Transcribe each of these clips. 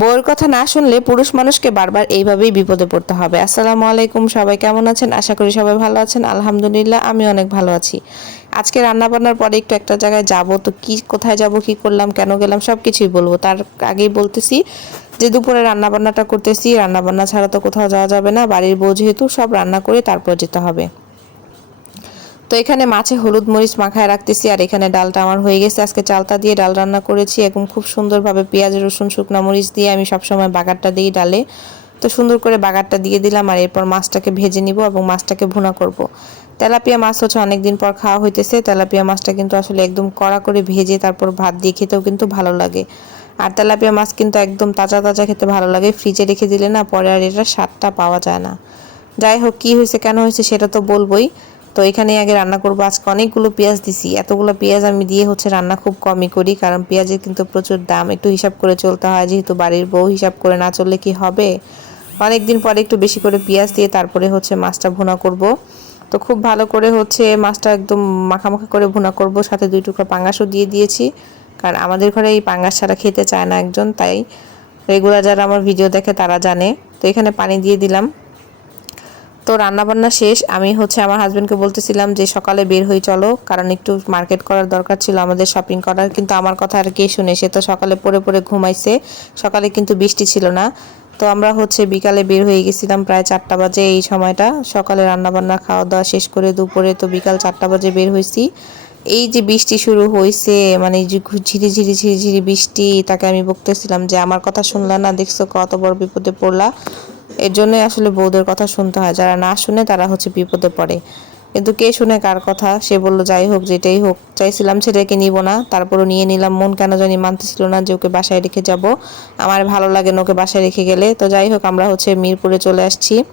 বউয়ের কথা না শুনলে পুরুষ মানুষকে বারবার এইভাবেই বিপদে পড়তে হবে। আসসালামু আলাইকুম, সবাই কেমন আছেন? আশা করি সবাই ভালো আছেন। আলহামদুলিল্লাহ আমি অনেক ভালো আছি। আজকে রান্না বান্নার পরে একটু একটা জায়গায় যাব, তো কি, কোথায় যাব, কি করলাম, কেন গেলাম সব কিছুই বলব। তার আগেই বলতেছি যে দুপুরে রান্না বান্নাটা করতেছি। রান্না বান্না ছাড়া তো কোথাও যাওয়া যাবে না। বাড়ির বউ যেহেতু সব রান্না করে তারপর যেতে হবে। তো এখানে মাছে হলুদ মরিচ মাখায় রাখতেছি, আর এখানে ডালটা আমার হয়ে গেছে। আজকে চালতা দিয়ে ডাল রান্না করেছি একদম খুব সুন্দরভাবে পেঁয়াজ, রসুন, শুকনো মরিচ দিয়ে আমি সবসময় বাগারটা দিই ডালে। তো সুন্দর করে বাগারটা দিয়ে দিলাম, আর এরপর মাছটাকে ভেজে নিব এবং মাছটাকে ভুনা করব। তেলাপিয়া মাছ হচ্ছে অনেকদিন পর খাওয়া হইতেছে। তেলাপিয়া মাছটা কিন্তু আসলে একদম কড়া করে ভেজে তারপর ভাত দিয়ে খেতেও কিন্তু ভালো লাগে। আর তেলাপিয়া মাছ কিন্তু একদম তাজা তাজা খেতে ভালো লাগে। ফ্রিজে রেখে দিলে না পরে আর এটা স্বাদটা পাওয়া যায় না। যাই হোক, কী হয়েছে, কেন হয়েছে সেটা তো বলবোই। তো এখানে আগে রান্না করব। আজকে অনেকগুলো পেঁয়াজ দিছি। এতগুলো পেঁয়াজ আমি দিয়ে হচ্ছে রান্না খুব কমই করি, কারণ পেঁয়াজের কিন্তু প্রচুর দাম। একটু হিসাব করে চলতে হয়, যেহেতু বাড়ির বউ হিসাব করে না চললে কি হবে? অনেকদিন পরে একটু বেশি করে পেঁয়াজ দিয়ে তারপরে হচ্ছে মাছটা ভুনা করব। তো খুব ভালো করে হচ্ছে মাছটা একদম মাখামাখা করে ভুনা করব। সাথে দুই টুকরো পাঙ্গাসও দিয়ে দিয়েছি, কারণ আমাদের ঘরে এই পাঙ্গাস ছাড়া খেতে চায় না একজন, তাই রেগুলার যারা আমার ভিডিও দেখে তারা জানে। তো এখানে পানি দিয়ে দিলাম। তো রান্নাবান্না শেষ। আমি হচ্ছে আমার হাজব্যান্ডকে বলতেছিলাম যে, সকালে বের হয়ে চলো, কারণ একটু মার্কেট করার দরকার ছিল, আমাদের শপিং করার। কিন্তু আমার কথা আর কে শুনে, সে তো সকালে পরে পরে ঘুমাইছে। সকালে কিন্তু বৃষ্টি ছিল না। তো আমরা হচ্ছে বিকালে বের হয়ে গেছিলাম প্রায় চারটা বাজে এই সময়টা। সকালে রান্নাবান্না খাওয়া দাওয়া শেষ করে দুপুরে তো বিকাল চারটা বাজে বের হয়েছি। এই যে বৃষ্টি শুরু হয়েছে মানে যে ঝিরি ঝিরি ঝিরি ঝিরি বৃষ্টি, তাকে আমি বলতেছিলাম যে, আমার কথা শুনলা না, দেখছ কত বড় বিপদে পড়লা। এর জন্যই আসলে বউদের কথা শুনতে হয়। যারা না শুনে তারা হচ্ছে বিপদে পড়ে। কিন্তু কে শুনে কার কথা? সে বলল, যাই হোক, যেটাই হোক, চাইছিলাম ছেলেকে নিব না, তারপরও নিয়ে নিলাম, মন কেন জানি মানতেছিল না যে ওকে বাসায় রেখে যাব। আমার ভালো লাগে না ওকে বাসায় রেখে গেলে। তো যাই হোক, আমরা হচ্ছে মিরপুরে চলে আসছি।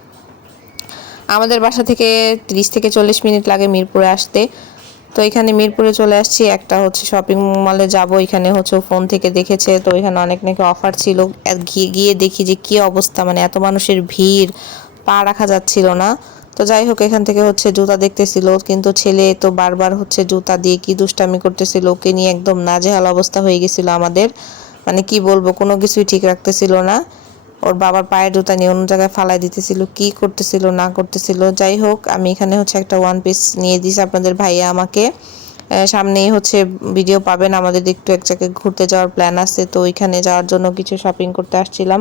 আমাদের বাসা থেকে তিরিশ থেকে চল্লিশ মিনিট লাগে মিরপুরে আসতে। তো এখানে মিরপুরে চলে আসছি। একটা হচ্ছে শপিং মলে যাব। এখানে হচ্ছে ফোন থেকে দেখেছে। তো এখানে অনেক নাকি অফার ছিল। গিয়ে দেখি যে কি অবস্থা। মানে এত মানুষের ভিড়, পা রাখা যাচ্ছিল না। তো যাই হোক, এখান থেকে হচ্ছে জুতা দেখতেছিল। কিন্তু ছেলে তো বারবার হচ্ছে জুতা দিয়ে কি দুষ্টামি করতেছিল, ওকে নিয়ে একদম নাজেহাল অবস্থা হয়ে গেছিল আমাদের। মানে কি বলব, কোনো কিছুই ঠিক রাখতেছিল না। ওর বাবার পায়ের জুতা নিয়ে অন্য জায়গায় ফালাই দিতেছিল, কি করতেছিল, না করতেছিল। যাই হোক, আমি এখানে হচ্ছে একটা ওয়ান পিস নিয়ে দিয়েছি আপনাদের ভাইয়া আমাকে। সামনেই হচ্ছে ভিডিও পাবেন। আমাদের একটু এক জায়গায় ঘুরতে যাওয়ার প্ল্যান আছে, তো ওইখানে যাওয়ার জন্য কিছু শপিং করতে আসছিলাম।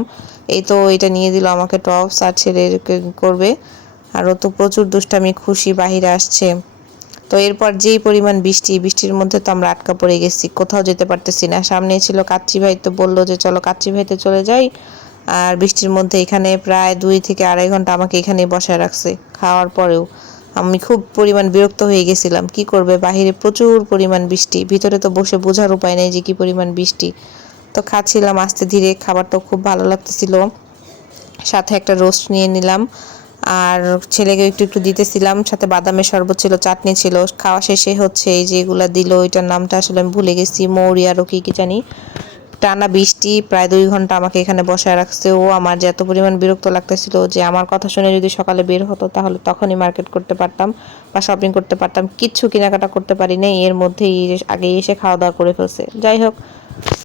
এই তো এটা নিয়ে দিল আমাকে টপস আর ছেড়ে করবে। আরও তো প্রচুর দুষ্টামি, খুশি, বাহিরে আসছে। তো এরপর যেই পরিমাণ বৃষ্টি, বৃষ্টির মধ্যে তো আমরা আটকা পড়ে গেছি, কোথাও যেতে পারতেছি না। সামনে ছিল কাচ্চি ভাই, তো বলল যে, চলো কাচ্চি ভাইতে চলে যাই। আর বৃষ্টির মধ্যে এখানে প্রায় দুই থেকে আড়াই ঘণ্টা আমাকে এখানে বসায় রাখছে। খাওয়ার পরেও আমি খুব পরিমাণ বিরক্ত হয়ে গেছিলাম। কি করবে? বাহিরে প্রচুর পরিমাণ বৃষ্টি। ভিতরে তো বসে বোঝার উপায় নেই যে কি পরিমাণ বৃষ্টি। তো খাচ্ছিলাম আস্তে ধীরে। খাবারটাও খুব ভালো লাগতেছিল। সাথে একটা রোস্ট নিয়ে নিলাম। আর ছেলেকে একটু একটু দিতেছিলাম। সাথে বাদামের শরবত ছিল, চাটনি ছিল। খাওয়া শেষে হচ্ছে এই যে এগুলা দিল। ওইটার নামটা আসলে আমি ভুলে গেছি। মৌরি আরও কী কী জানি। টানা বৃষ্টি, প্রায় দুই ঘণ্টা আমাকে এখানে বসায় রাখছে। ও আমার যে এত পরিমাণ বিরক্ত লাগতেছিল যে আমার কথা শুনে যদি সকালে বের হতো তাহলে তখনই মার্কেট করতে পারতাম বা শপিং করতে পারতাম। কিচ্ছু কেনাকাটা করতে পারি নাই এর মধ্যেই আগে এসে খাওয়া দাওয়া করে ফেলছে। যাই হোক।